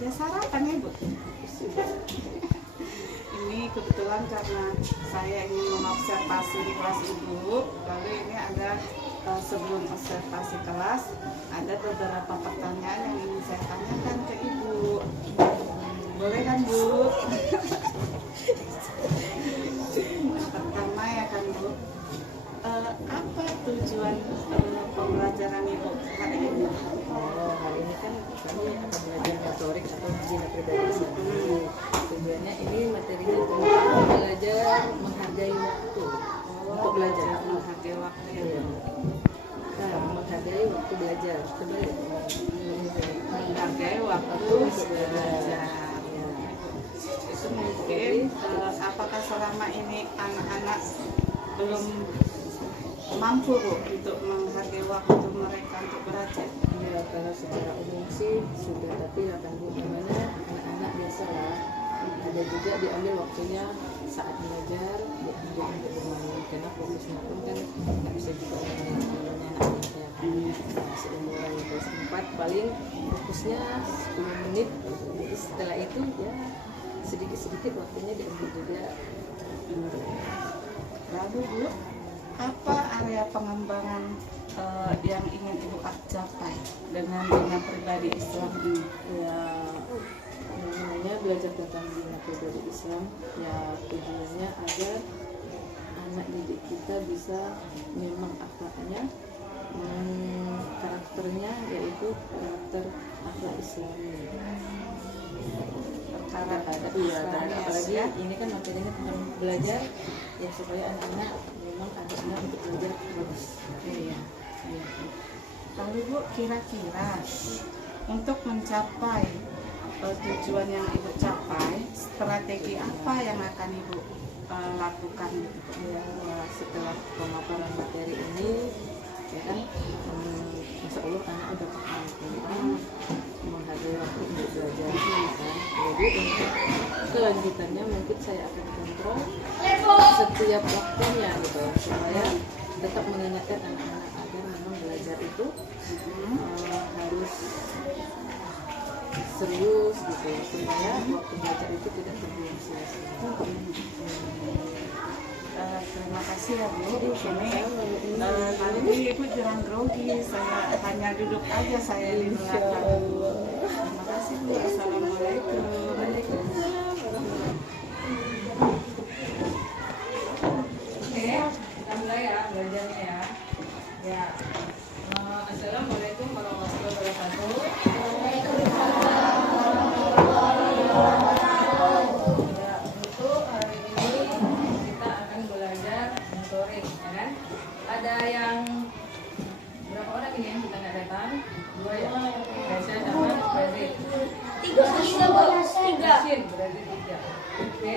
Sudah sarapan ya, Bu? Ini kebetulan karena saya ingin mengobservasi di kelas Ibu, lalu ini ada sebelum observasi kelas ada beberapa pertanyaan yang ingin saya tanyakan ke Ibu. Boleh kan, Bu? Pertama ya kan, Bu, apa tujuan pembelajaran Ibu hari ini? Hari ini kan kami akan belajar motorik atau bina pribadi. Tujuannya ini materinya tentang belajar menghargai waktu untuk belajar. Menghargai waktu ya. Nah, menghargai waktu belajar. Menghargai waktu belajar. Itu mungkin apakah selama ini anak-anak belum mampu, Bu, untuk menghargai waktu mereka untuk belajar? Ya, kalau secara umum sih sudah, tapi akan bagaimana anak-anak biasalah ada juga diambil waktunya saat belajar, diambil untuk bermain, karena fokusnya pun kan nggak bisa juga anak-anak ya seumuran kelas 4 paling fokusnya 10 menit, jadi setelah itu ya sedikit-sedikit waktunya diambil juga. Lalu, Bu, apa area pengembangan yang ingin Ibu capai dengan bina pribadi Islam ini? Ya, yang namanya belajar tentang bina pribadi Islam ya tujuannya agar anak didik kita bisa memang akhlaknya, karakternya yaitu karakter akhlak Islami. Apalagi ini kan materinya tentang belajar ya, supaya anak-anak memang harusnya untuk belajar terus. Iya. Lalu, Bu, kira-kira untuk mencapai tujuan yang Ibu capai, strategi apa yang akan Ibu lakukan gitu? Ya, setelah pemaparan materi ini ya kan, insya Allah anak udah paham tentang menghargai waktu untuk belajar kan. Jadi untuk kelanjutannya mungkin saya akan kontrol setiap waktunya gitu, supaya tetap mengingatkan anak-anak agar memang belajar itu harus serius gitu, supaya waktu belajar itu tidak terbuang sia-sia. Terima kasih ya, Bu. Ini nanti Ibu jangan grogi, saya hanya duduk aja saya di belakang. Terima kasih, Bu. Assalamualaikum. Oke, kita mulai ya belajarnya ya. Ya, assalamualaikum warahmatullahi wabarakatuh. Ya, untuk hari ini kita akan belajar motorik, ya kan? Ada yang berapa orang ini yang kita nggak datang? 2 ya. Biasa sama Brazil. 3 berarti 3. Oke.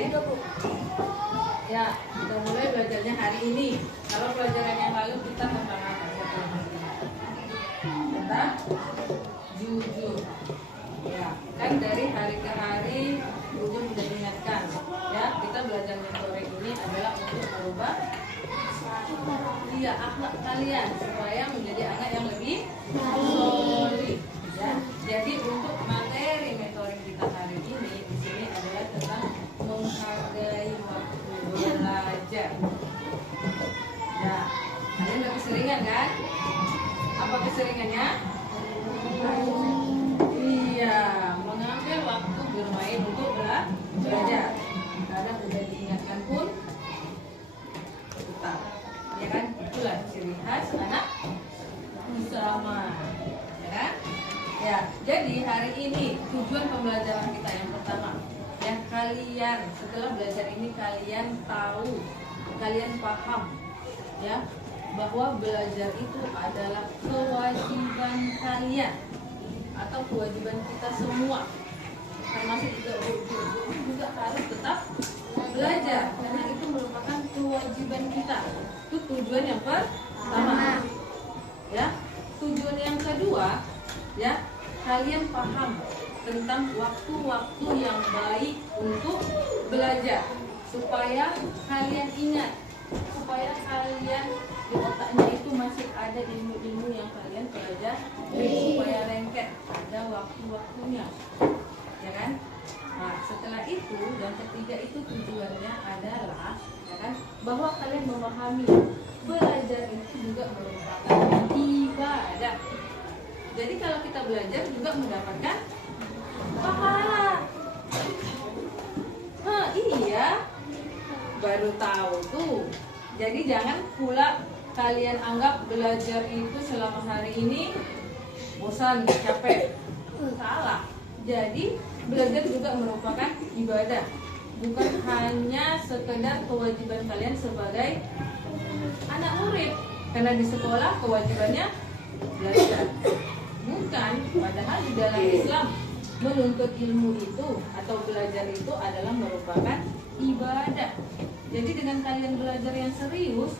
Ya, kita mulai belajarnya hari ini. Kalau pelajaran yang lalu kita tentang apa? Tentang jujur. Ya, kan dari hari ke hari jujur sudah diingatkan. Ya, kita belajar motorik ini adalah untuk merubah akhlak kalian supaya menjadi anak yang lebih solid. Ya, jadi untuk materi mentoring kita hari ini di sini adalah tentang menghargai waktu belajar. Nah, kalian udah keseringan kan? Apa keseringannya? Iya, mengambil waktu bermain untuk belajar. Kadang udah diingatkan pun tetap, ya kan? Itulah ciri khas anak bersama, ya kan? Ya, jadi hari ini tujuan pembelajaran kita yang pertama, ya, kalian setelah belajar ini kalian tahu, kalian paham ya bahwa belajar itu adalah kewajiban kalian atau kewajiban kita semua, termasuk juga guru juga harus tetap belajar karena itu merupakan kewajiban kita. Itu tujuan yang pertama ya. Tujuan yang kedua ya, kalian paham tentang waktu-waktu yang baik untuk belajar supaya kalian ingat, supaya kalian di otaknya itu masih ada ilmu-ilmu yang kalian pelajari, supaya lengket ada waktu-waktunya. itu dan ketiga itu tujuannya adalah ya kan, bahwa kalian memahami belajar itu juga merupakan ibadah. Jadi kalau kita belajar juga mendapatkan pahala. Iya, baru tahu tuh. Jadi jangan pula kalian anggap belajar itu selama hari ini bosan, capek. Salah. Jadi belajar juga merupakan ibadah, bukan hanya sekedar kewajiban kalian sebagai anak murid. Karena di sekolah kewajibannya belajar. Bukan, padahal di dalam Islam menuntut ilmu itu atau belajar itu adalah merupakan ibadah. Jadi dengan kalian belajar yang serius,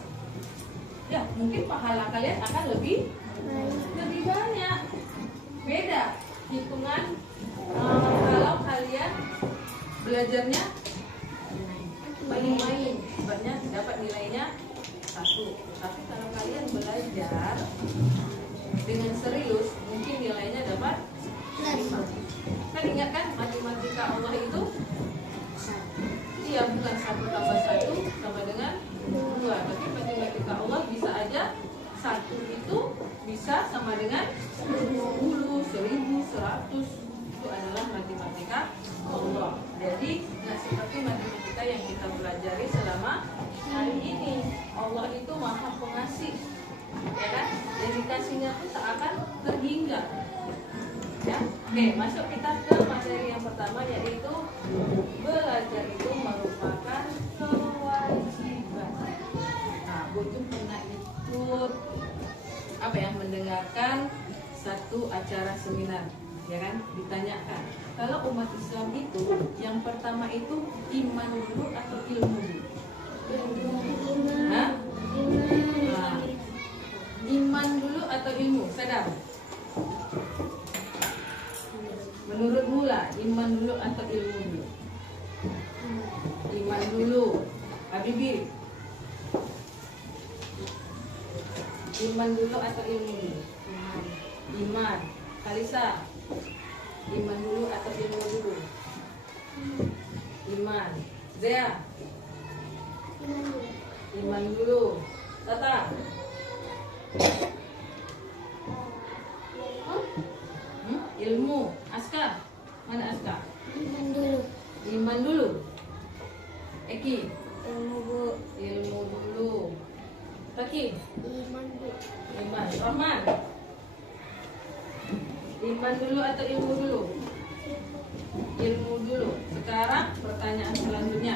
ya mungkin pahala kalian akan lebih banyak. Beda hitungan kalau kalian belajarnya main-main, sebabnya dapat nilainya 1. Tapi kalau kalian belajar dengan serius, mungkin nilainya dapat 5. Kan ingat kan matematika Allah itu iya, bukan 1 tambah 1 sama dengan 2. Tapi matematika Allah bisa aja 1 itu bisa sama dengan 10, 1000, 100. Itu adalah matematika Allah. Jadi nggak seperti matematika yang kita pelajari selama hari ini. Allah itu maha pengasih, ya kan? Dan dikasihnya itu tak akan terhingga. Ya, oke, masuk kita ke materi yang pertama, yaitu belajar itu merupakan kewajiban. Nah, Bojum pernah ikut mendengarkan satu acara seminar, ya kan? Ditanyakan, kalau umat Islam itu yang pertama itu iman dulu atau ilmu dulu? Hah? Nah, iman dulu atau ilmu? Sadar? Menurutmu lah, iman dulu atau ilmu dulu? Iman dulu. Habibie, iman dulu atau ilmu dulu? Iman. Kalisa, iman dulu atau ilmu dulu? Iman. Zea, iman dulu. Tata, ilmu. Aska, mana Aska? Iman dulu. Iman dulu. Eki, Ilmu bu. ilmu dulu. Taki, Iman bu. iman. Rahman, iman dulu atau ilmu dulu? Ilmu dulu. Sekarang pertanyaan selanjutnya,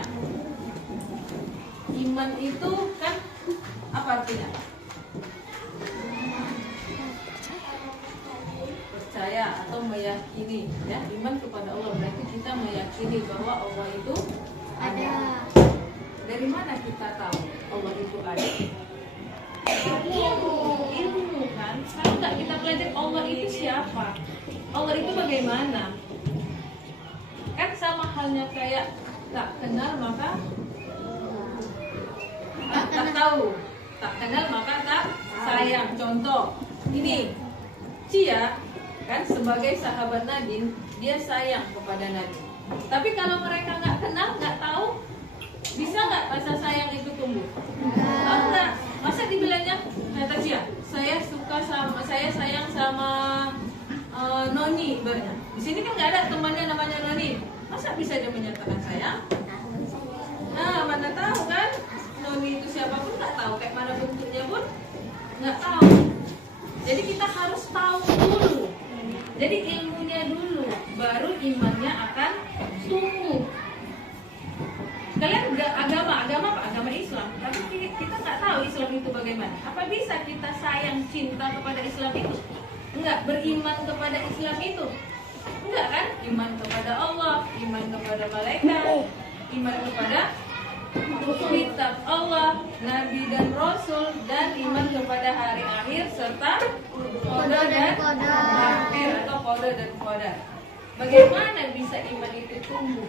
iman itu kan apa artinya? Percaya atau meyakini, ya. Iman kepada Allah berarti kita meyakini bahwa Allah itu ada. Dari mana kita tahu Allah itu ada? Ilmu kan. Kalau nggak kita pelajari Allah itu siapa, Allah itu bagaimana, kan sama halnya kayak tak kenal maka tak tahu, tak kenal maka tak sayang. Contoh ini, Cia kan sebagai sahabat Nabi, dia sayang kepada Nabi. Tapi kalau mereka nggak kenal, nggak tahu, bisa nggak rasa sayang itu tumbuh? Enggak. Masa dibilangnya, kata Cia, saya sayang sama Noni, ibaratnya. Di sini kan nggak ada temannya namanya Noni. Masa bisa dia menyatakan sayang? Nah, mana tahu kan? Noni itu siapa pun nggak tahu, kayak mana bentuknya pun nggak tahu. Jadi kita harus tahu dulu. Jadi ilmunya dulu, baru imannya akan tumbuh. Kalian udah agama apa? Agama Islam. Tapi kita nggak tahu Islam itu bagaimana. Apa bisa kita sayang, cinta kepada Islam itu? Enggak. Beriman kepada Islam itu? Enggak kan? Iman kepada Allah, iman kepada malaikat, iman kepada kitab Allah, Nabi dan Rasul, dan iman kepada hari akhir serta qada dan akhir atau qada dan qadar. Bagaimana bisa iman itu tumbuh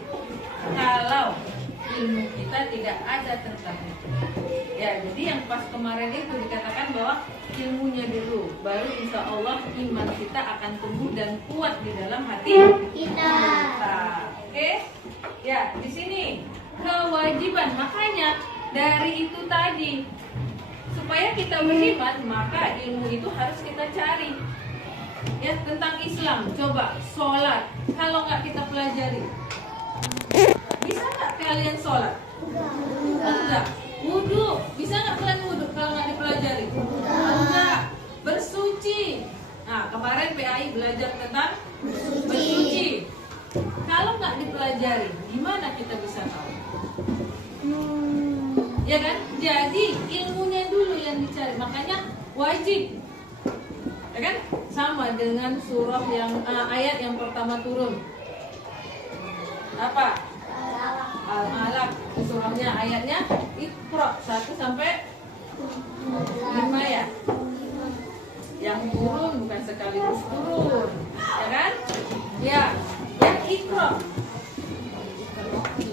kalau ilmu kita tidak ada tentang itu? Ya, jadi yang pas kemarin itu dikatakan bahwa ilmunya dulu, baru insya Allah iman kita akan tumbuh dan kuat di dalam hati kita. Oke? Ya, dari itu tadi. Supaya kita beriman, maka ilmu itu harus kita cari. Ya, tentang Islam, coba sholat, kalau nggak kita pelajari, bisa nggak kalian sholat? Enggak. Wudhu, bisa nggak kalian wudhu kalau nggak dipelajari? Enggak. Bersuci. Nah, kemarin PAI belajar tentang bersuci. Kalau nggak dipelajari, gimana kita bisa tahu? Ya kan? Jadi ilmunya dulu yang dicari. Makanya wajib. Ya kan? Sama dengan surah yang ayat yang pertama turun. Apa? Al-Alaq. Surahnya ayatnya Iqra 1 sampai 5 ya. Yang turun bukan sekaligus turun. Ya kan? Ya, yang Iqra.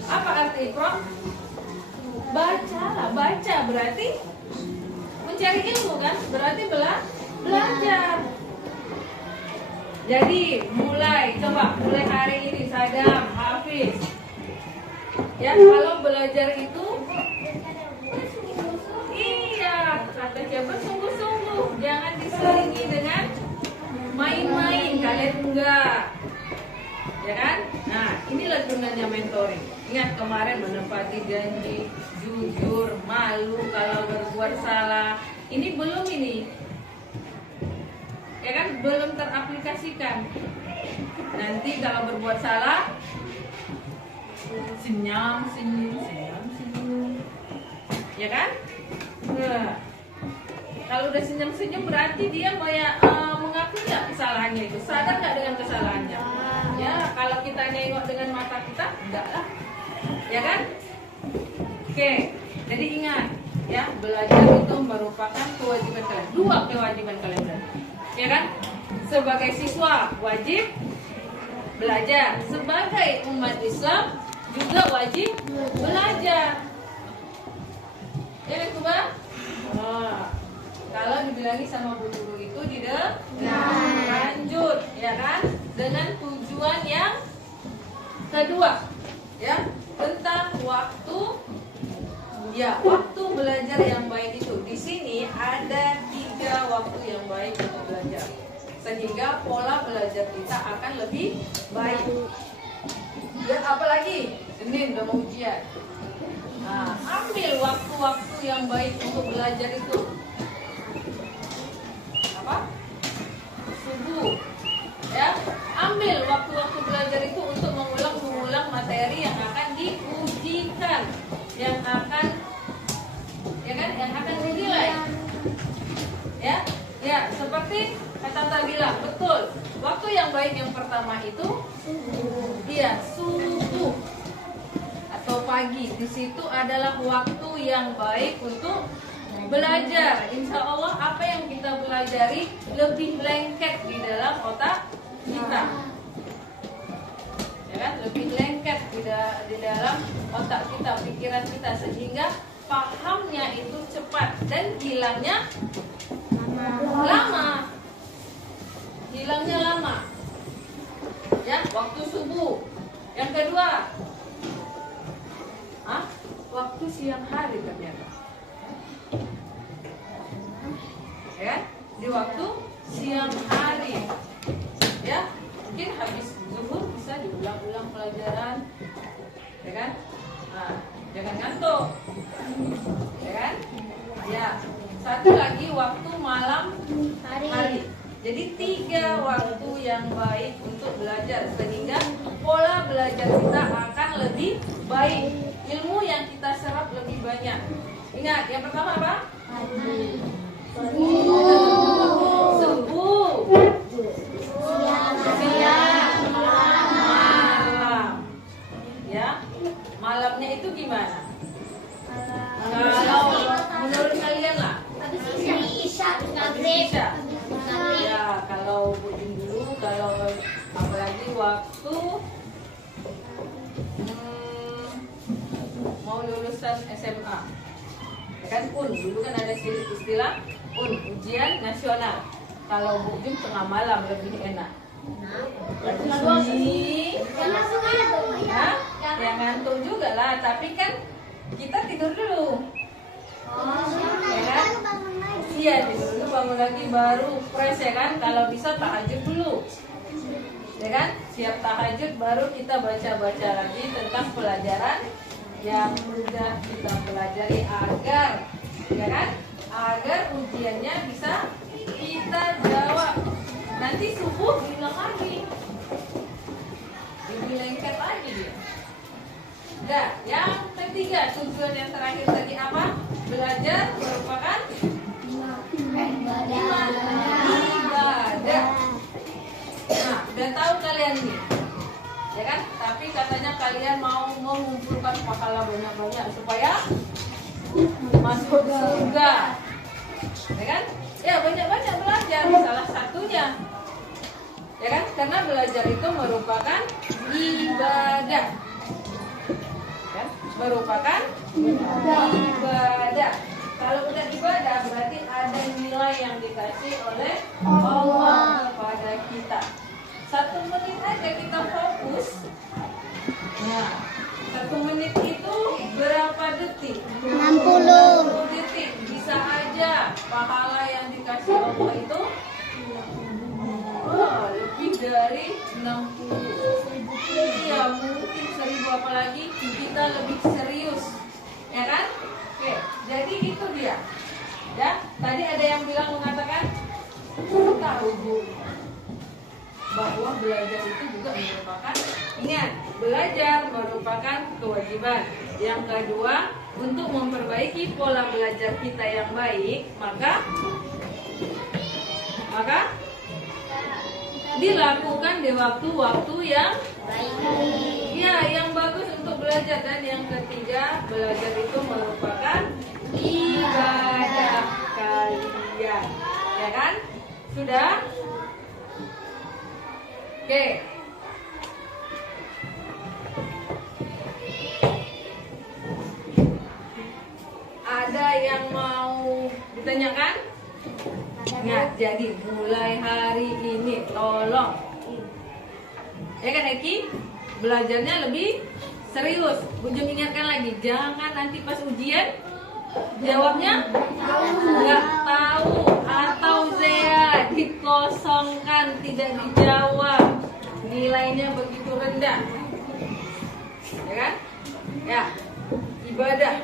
Apa arti Iqra? Baca berarti mencari ilmu kan? Berarti belajar. Jadi mulai hari ini Sadam, Hafiz. Ya, kalau belajar itu iya, kata siapa sungguh-sungguh, jangan diselingi dengan main-main, kalian enggak. Ya kan? Nah, inilah gunanya mentoring. Ingat kemarin menepati janji, jujur, malu kalau berbuat salah. Ini belum ini. Ya kan? Belum teraplikasikan. Nanti kalau berbuat salah senyum. Ya kan? Nah, kalau udah senyum berarti dia mengakui nggak kesalahannya itu, sadar nggak dengan kesalahannya? Ya, kalau kita nengok dengan mata kita, enggak lah. Ya kan? Oke, jadi ingat ya, belajar itu merupakan kewajiban kalian. 2 kewajiban kalian berarti. Ya kan? Sebagai siswa wajib belajar, sebagai umat Islam juga wajib belajar. Ya kan, Kuba? Kalau dibilangi sama bu guru itu lanjut, ya kan? Dengan tujuan yang kedua, ya, tentang waktu. Ya, waktu belajar yang baik itu. Di sini ada 3 waktu yang baik untuk belajar, sehingga pola belajar kita akan lebih baik. Dan apalagi Senin udah mau ujian. Nah, ambil waktu-waktu yang baik untuk belajar itu. Apa? Subuh. Ya, ambil waktu-waktu belajar itu untuk mengulang materi yang akan diujikan, yang akan dinilai. Ya, seperti kata Tata bilang, betul. Waktu yang baik yang pertama itu iya, subuh atau pagi. Di situ adalah waktu yang baik untuk belajar. Insya Allah apa yang kita pelajari lebih lengket di dalam otak kita, ya kan? Lebih lengket di dalam otak kita, pikiran kita, sehingga pahamnya itu cepat dan hilangnya lama. Ya, waktu subuh. Yang kedua, waktu siang hari ternyata. Ya, di waktu siang hari. Ya, mungkin habis zuhur bisa diulang-ulang pelajaran, ya kan? Nah, jangan ngantuk, ya kan? Ya, satu lagi waktu malam hari. Jadi 3 waktu yang baik untuk belajar, sehingga pola belajar kita akan lebih baik, ilmu yang kita serap lebih banyak. Ingat, yang pertama apa? Subuh, siang, malam. Ya, malamnya itu gimana? Kalau menurut kalian lah, Isya. Ya, kalau Budin dulu, kalau apalagi waktu mau lulusan SMA, ya kan, dulu kan ada istilah ujian nasional. Kalau Budin tengah malam lebih enak. Ya ngantuk juga lah, tapi kan kita tidur dulu. Ya kan? Iya, dulu bangun lagi baru fresh ya kan. Kalau bisa tahajud dulu. Ya kan? Siap tahajud baru kita baca-baca lagi tentang pelajaran yang sudah kita pelajari agar ya kan? Agar ujiannya bisa kita jawab. Nanti subuh bilang lagi. Dilengket lagi dia. Nah, yang ketiga, tujuan yang terakhir tadi apa? Belajar merupakan ibadah. Nah, udah tahu kalian nih, ya kan? Tapi katanya kalian mau mengumpulkan pahala banyak-banyak supaya masuk surga, ya kan? Ya banyak-banyak belajar, salah satunya, ya kan? Karena belajar itu merupakan ibadah. Kan? Merupakan ibadah. Kalau udah ibadah berarti ada nilai yang dikasih oleh Allah kepada kita. 1 menit aja kita fokus. Nah, 1 menit itu berapa detik? 60 detik. Bisa aja pahala yang dikasih Allah itu lebih dari 60. Ya mungkin 1000, apalagi kita lebih serius, ya kan? Oke, jadi itu dia. Ya, tadi ada yang mengatakan tahu Bu bahwa belajar itu juga merupakan, ingat, belajar merupakan kewajiban. Yang kedua, untuk memperbaiki pola belajar kita yang baik, maka dilakukan di waktu-waktu yang ya yang bagus untuk belajar. Dan yang ketiga, belajar itu merupakan ibadah kalian, ya kan? Sudah? Oke. Ada yang mau ditanyakan? Nah, jadi mulai hari ini tolong, ya kan Eki, belajarnya lebih serius. Bujung ingatkan lagi, jangan nanti pas ujian jawabnya nggak tahu atau Zea dikosongkan, tidak dijawab, nilainya begitu rendah, ya kan? Ya, ibadah.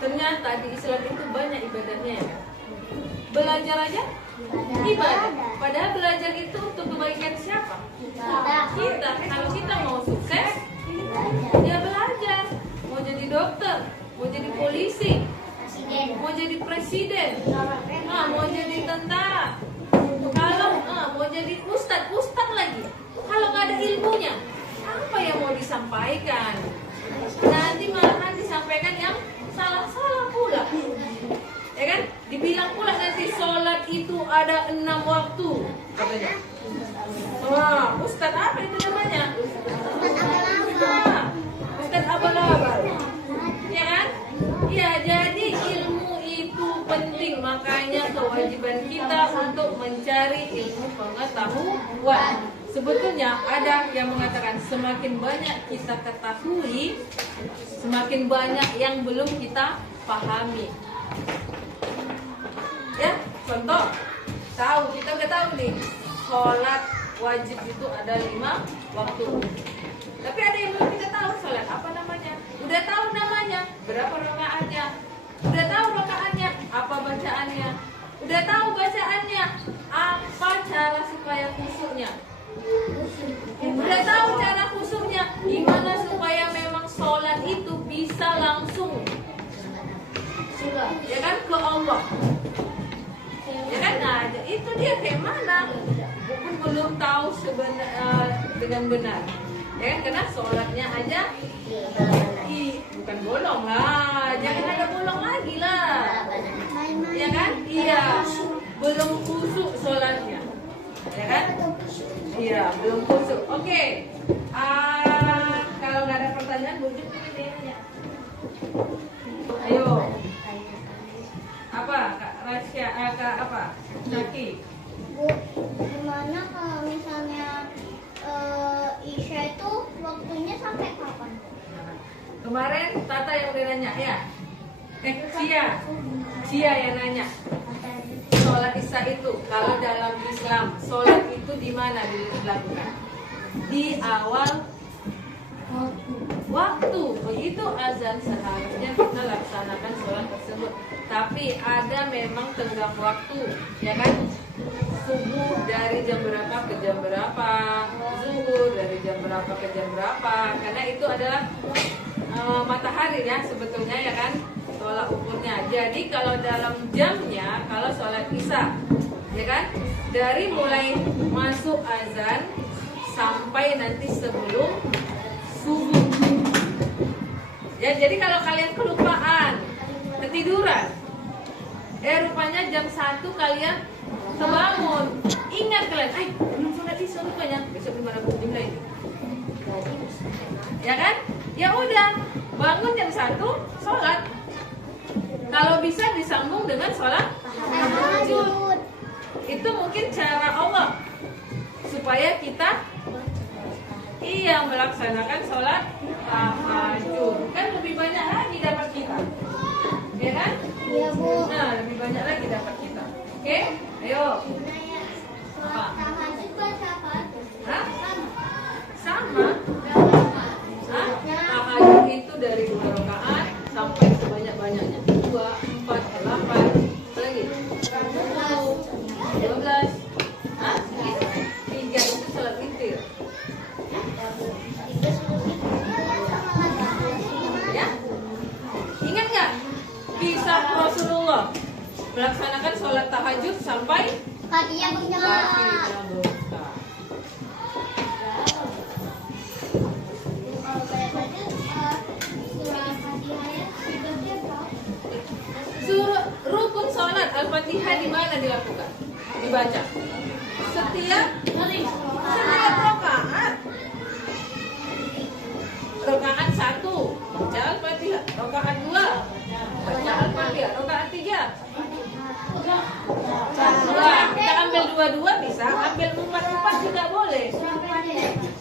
Ternyata di Islam itu banyak ibadahnya ya. Belajar aja ibadah. Padahal belajar itu untuk kebaikan siapa? Kita. Kalau kita mau sukses, ya belajar. Mau jadi dokter, mau jadi polisi, mau jadi presiden, mau jadi tentara, kalau mau jadi ustad lagi. Kalau nggak ada ilmunya, apa yang mau disampaikan? Nanti malahan disampaikan yang salah-salah pula. Ya kan? Dibilang pula nanti sholat itu ada 6 waktu katanya. Ustaz apa itu namanya? Ustaz abal-abal. Ya kan? Ya, jadi ilmu itu penting. Makanya kewajiban kita untuk mencari ilmu pengetahuan. Sebetulnya ada yang mengatakan semakin banyak kita ketahui, semakin banyak yang belum kita pahami. Ya, contoh, kita udah tahu nih, sholat wajib itu ada 5 waktu. Tapi ada yang belum kita tahu sholat apa namanya. Udah tahu namanya, berapa rakaatnya. Udah tahu rakaatnya, apa bacaannya. Udah tahu bacaannya, apa cara supaya khusyuknya. Udah tahu cara khusyuknya, gimana supaya memang sholat itu bisa langsung, ya kan, ke Allah. Ya kan, nah itu dia kayak mana, pun belum tahu dengan benar, ya kan, karena sholatnya aja bukan bolong lah, jangan ada bolong lagi lah, ya kan, iya, belum khusyuk sholatnya, ya kan, iya, belum khusyuk. Oke, kalau nggak ada pertanyaan, Bujut ini nanya, ayo. Apa Kak Rasya, Kak apa? Zaki. Bu, gimana kalau misalnya Isya itu waktunya sampai kapan? Kemarin Tata yang udah nanya ya. Cia yang nanya. Sholat isya itu kalau dalam Islam, sholat itu di mana dilakukan? Di awal waktu. Begitu azan seharusnya kita laksanakan sholat tersebut. Tapi ada memang tenggang waktu, ya kan? Subuh dari jam berapa ke jam berapa, zuhur dari jam berapa ke jam berapa. Karena itu adalah matahari ya sebetulnya, ya kan? Tolak ukurnya. Jadi kalau dalam jamnya, kalau sholat isya, ya kan? Dari mulai masuk azan sampai nanti sebelum subuh. Ya, jadi kalau kalian kelupaan, ketiduran, rupanya jam 1 kalian terbangun, ingat kalian, belum sholat isya rupanya, besok gimana bukti ini? Ya kan? Ya udah, bangun jam 1, sholat. Kalau bisa disambung dengan sholat tahajud. Itu mungkin cara Allah supaya kita melaksanakan sholat tahajud. Kan lebih banyak lagi dapat kita, ya kan? Iya, Bu. Nah, lebih banyak lagi dapat kita. Oke, ayo. Sholat tahajud baca apa? Hah? Sama. Tahajud itu dari 2 rakaat sampai sebanyak-banyaknya 2, 4, 8, lagi 12. Hah? 3 itu sholat witir. Ya? Ingat nggak kisah Rasulullah melaksanakan sholat tahajud sampai Kakinya bengkak. kakinya bengkak. Kalau kayak tadi surah Fatihah dibaca berapa? Suruh rukun sholat Al-Fatihah di mana dilakukan? Dibaca setiap rakaat. Rakaat 1 baca Al-Fatihah, rakaat 2 baca Al-Fatihah, rakaat 3 kita ambil 2-2 bisa, ambil 4-4 juga boleh.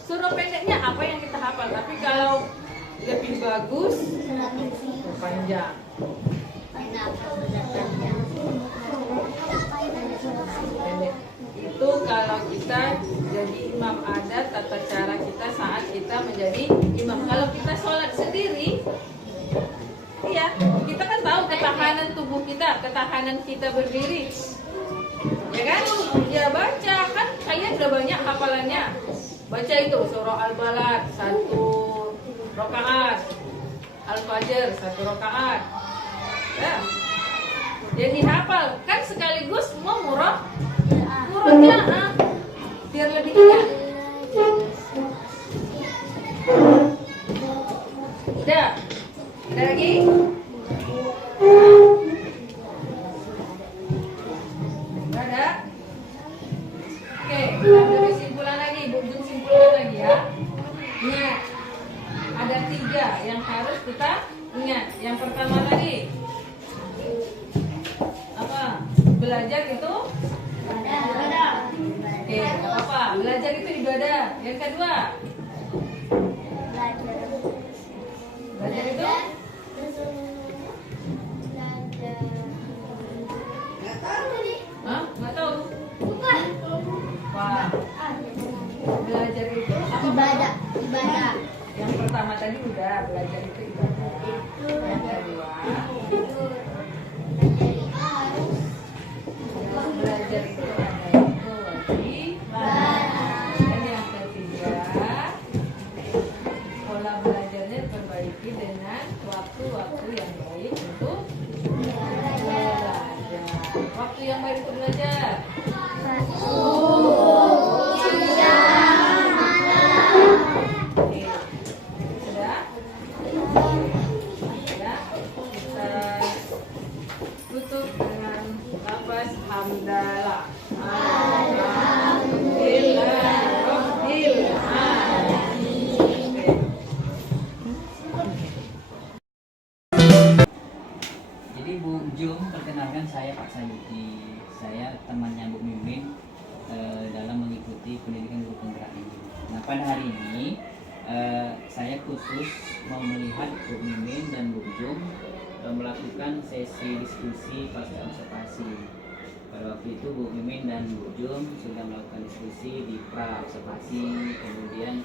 Surah pendeknya apa yang kita hafal, tapi kalau lebih bagus panjang. Itu kalau kita jadi imam, ada tata cara kita saat kita menjadi imam. Kalau kita sholat sendiri, iya, kita kan tahu ketahanan tubuh kita, ketahanan kita berdiri, ya kan? Ya baca, kan kalian udah banyak hafalannya. Baca itu surah Al-Balad 1 rakaat, Al-Fajr 1 rakaat. Ya. Jadi hafal, kan sekaligus semua murojaah biar lebih ingat. Udah lagi? Ada? Oke, kita ambil kesimpulan lagi, bikin kesimpulan lagi ya. Ingat, ada 3 yang harus kita ingat. Yang pertama tadi apa? Belajar itu ibadah. Oke, nggak apa-apa. Belajar itu ibadah. Yang kedua, belajar itu hah? Nggak tahu. Wah. Belajar itu apa? Ibadah. Yang pertama tadi udah, belajar itu ibadah. Yang kedua, belajar itu ada itu wajib. Dan yang ketiga, pola belajarnya diperbaiki dengan waktu-waktu yang baik untuk belajar. Waktu yang baik untuk belajar. Oke. Sudah? Ya, kita tutup dengan lafaz hamdalah. Alhamdulillah Rabbil alamin. Jadi Bu Jum, perkenalkan saya Pak Sayuti. Saya temannya Bu Mimin dalam mengikuti pendidikan guru penggerak ini. Nah pada hari ini saya khusus mau melihat Bu Mimin dan Bu Jum melakukan sesi diskusi pasca observasi. Pada waktu itu Bu Mimin dan Bu Jum sudah melakukan diskusi di pra observasi, kemudian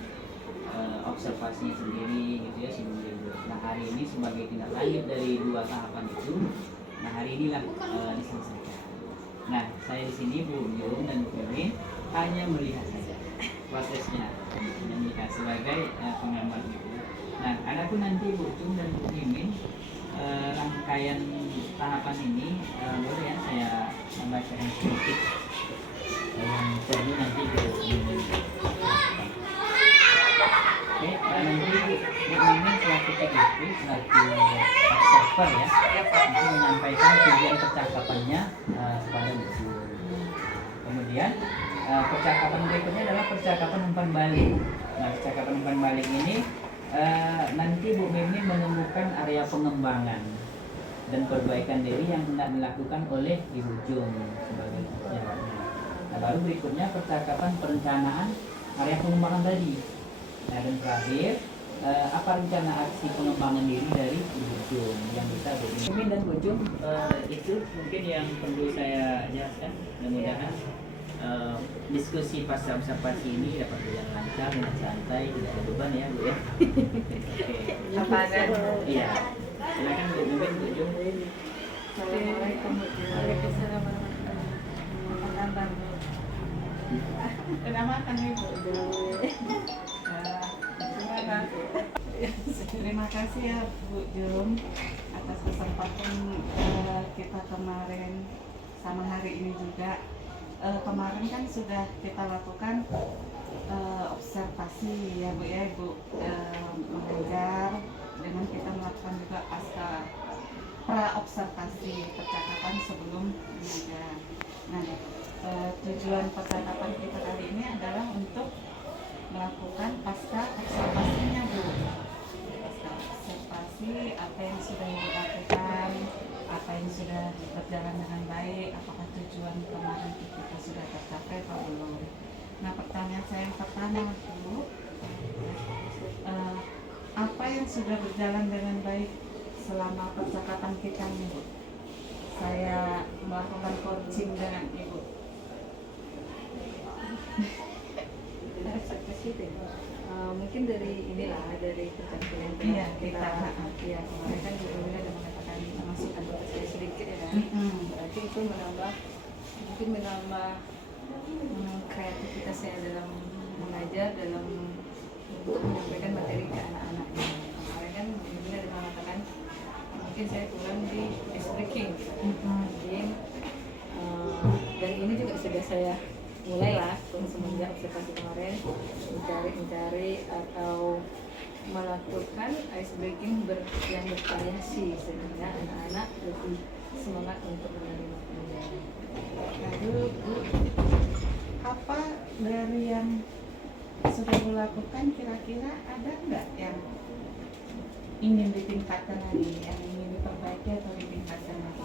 observasinya sendiri gitu ya sebelum libur. Nah hari ini sebagai tindak lanjut dari dua tahapan itu, nah hari inilah diselesaikan. Nah saya di sini Bu Jum dan Bu Mimin hanya melihat saja prosesnya, hanya melihat sebagai pengamat gitu. Nah adapun nanti Bu Jum dan Bu Mimin rangkaian tahapan ini boleh ya saya membacakan sedikit yang perlu nanti Bu Mimin. Oke, nanti Bu Mimin selaku TGP, selaku observer ya, nanti menyampaikan tujuan percakapannya kepada Bu Jum. Kemudian percakapan berikutnya adalah percakapan umpan balik. Nah, percakapan umpan balik ini nanti Bu Mimin menemukan area pengembangan dan perbaikan diri yang hendak dilakukan oleh Ibu Jum sebagai jawabnya. Nah, baru berikutnya percakapan perencanaan area pengembangan tadi. Nah, dan terakhir apa rencana aksi pengembangan diri dari Ibu Jum yang bisa Bu Mimin dan Bu Jum itu mungkin yang perlu saya jelaskan. Mudah-mudahan diskusi pasca observasi ini dapat berjalan lancar dengan santai, tidak ada beban ya Bu ya. Oke. Apa ada? Iya. Silakan Bu Mimin, Bu Jum. Assalamualaikum. Waalaikumsalam warahmatullahi wabarakatuh. Udah makan Ibu? Terima kasih ya Bu Jum atas kesempatan kita kemarin sama hari ini juga. Kemarin kan sudah kita lakukan observasi ya Bu ya, Ibu mengajar dengan kita melakukan juga pasca pra observasi percakapan sebelum mengajar. Nah, tujuan percakapan kita kali ini adalah untuk melakukan pasca observasinya Bu. Pasca observasi apa yang sudah dilakukan, apa yang sudah berjalan dengan baik, apakah tujuan kemarin kita sudah tercapai atau belum. Nah pertanyaan saya yang pertama Bu, apa yang sudah berjalan dengan baik selama percakapan kita nih Bu? Saya melakukan coaching dengan Ibu. Mungkin dari inilah, dari percakapan Iya, kita. kita. Ya, kemarin kan Bu Mimin ada mengatakan masuk anggota saya sedikit ya kan. Berarti itu menambah kreativitas saya dalam mengajar, dalam untuk menyampaikan materi ke anak-anak. Kemarin kan Bu Mimin ada mengatakan mungkin saya kurang di ice breaking. Mungkin dan ini juga sudah saya mulailah semenjak observasi kemarin mencari atau melakukan ice breaking yang bervariasi sehingga anak-anak lebih semangat untuk menerima pelajaran. Lalu Bu, apa dari yang sudah dilakukan kira-kira ada nggak yang ingin ditingkatkan lagi, yang ingin diperbaiki atau ditingkatkan lagi?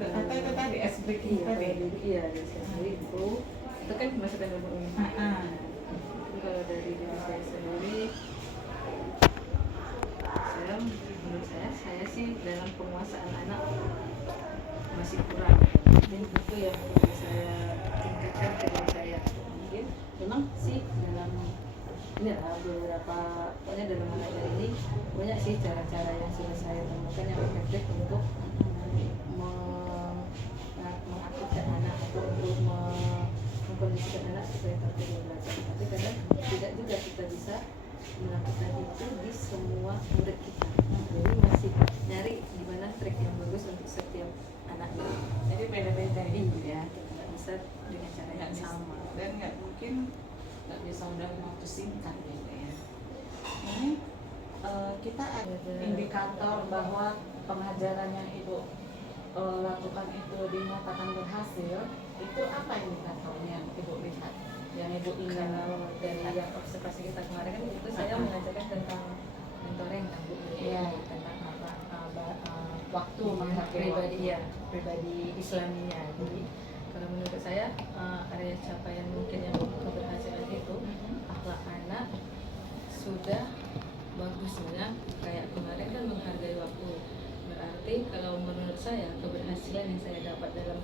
Atau itu tadi ice breaking tadi? Iya, dari saya sendiri itu kan masukan dari Bu Mimin. Kalau dari diri saya sendiri, menurut saya sih dalam penguasaan anak masih kurang. Dan itu yang perlu saya tingkatkan ke diri saya. Mungkin memang sih dalam ini beberapa, pokoknya dalam mengajar ini banyak sih cara-cara yang sudah saya temukan yang efektif untuk mengaktifkan anak atau untuk mengkondisikan anak supaya tertarik belajar. Tapi kadang tidak juga kita bisa melakukan itu di semua murid kita. Jadi masih nyari di mana trik yang bagus untuk setiap anak. Jadi beda-beda Iya, ya, tidak bisa dengan cara yang sama. dan nggak mungkin nggak bisa udah waktu singkat gitu ya. Ini kita ada indikator bahwa pengajaran yang Ibu lakukan itu dinyatakan berhasil. Itu apa indikatornya yang Ibu lihat? Yang Ibu ingin Kalau dari yang observasi kita kemarin kan itu saya mengajarkan tentang mentoring kan Bu. Iya. Tentang waktu pribadi ya, pribadi Islaminya. Jadi kalau menurut saya area capaian mungkin yang keberhasilan itu akhlak anak sudah bagus sebenarnya. Kayak kemarin kan menghargai waktu, berarti kalau menurut saya keberhasilan yang saya dapat dalam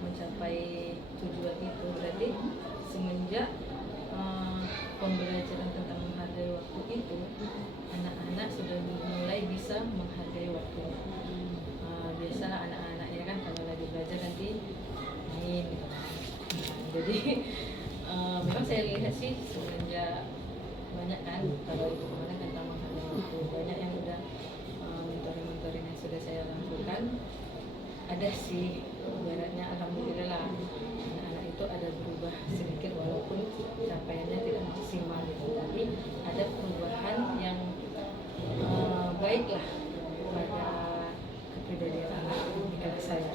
mencapai tujuan itu berarti semenjak pembelajaran tentang menghargai waktu itu, anak-anak sudah mulai bisa menghargai waktunya. Biasalah anak-anak ya kan kalau lagi belajar nanti main gitu. Jadi memang saya lihat sih semenjak banyak kan, kalau itu kemarin tentang menghargai waktu, banyak yang udah mentoring yang sudah saya lakukan. Ada sih ibaratnya alhamdulillah lah, anak-anak itu ada berubah sedikit walaupun capaiannya tidak maksimal gitu, tapi ada perubahan yang baik lah pada kepribadian anak di kelas saya.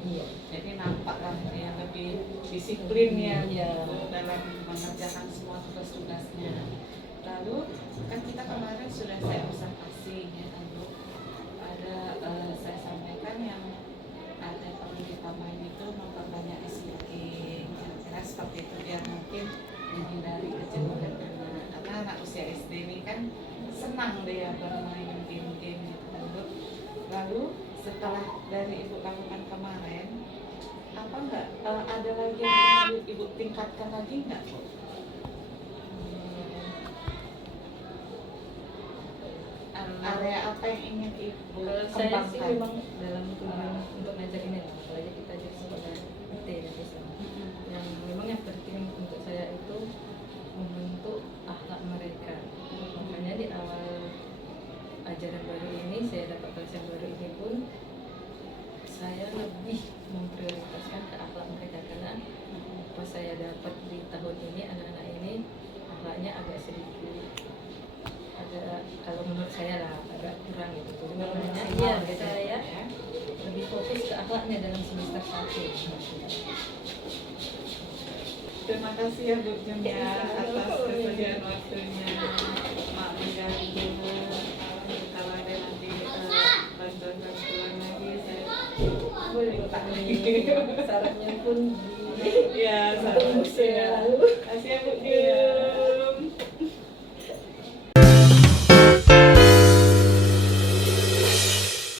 Iya. Jadi nampak lah yang lebih disiplin ya Iya. dalam mengerjakan semua tugas-tugasnya. Lalu kan kita kemarin sudah saya observasi ya kan Bu, ada saya sampaikan yang ada perlu ditambahin itu memperbanyak speaking, kira seperti itu biar mungkin menghindari kejenuhan anak. Karena anak usia SD ini kan senang dia bermain game-game gitu kan Bu. Lalu setelah dari Ibu lakukan kemarin, apa enggak ada lagi yang Ibu tingkatkan lagi enggak Bu? Area apa yang ingin Ibu Kalau saya sih kembangkan? memang dalam tujuan untuk ngajar ini, apalagi kita jadi sekolah IT dan Islam, yang memang yang penting untuk saya itu membentuk akhlak mereka. Makanya di awal ajaran baru ini, saya dapat kelas yang baru ini pun saya lebih memprioritaskan ke akhlak mereka, karena apa saya dapat di tahun ini, anak-anak ini akhlaknya agak sedikit ada, kalau menurut saya lah agak kurang gitu. Jadi makanya iya saya lebih fokus ke akhlaknya dalam semester 1. Terima kasih ya Bu Junia atas kesediaan waktunya. Maaf mengganggu. Kalau ada nanti bantuan-bantuan lagi saya Boleh Pak, sarannya pun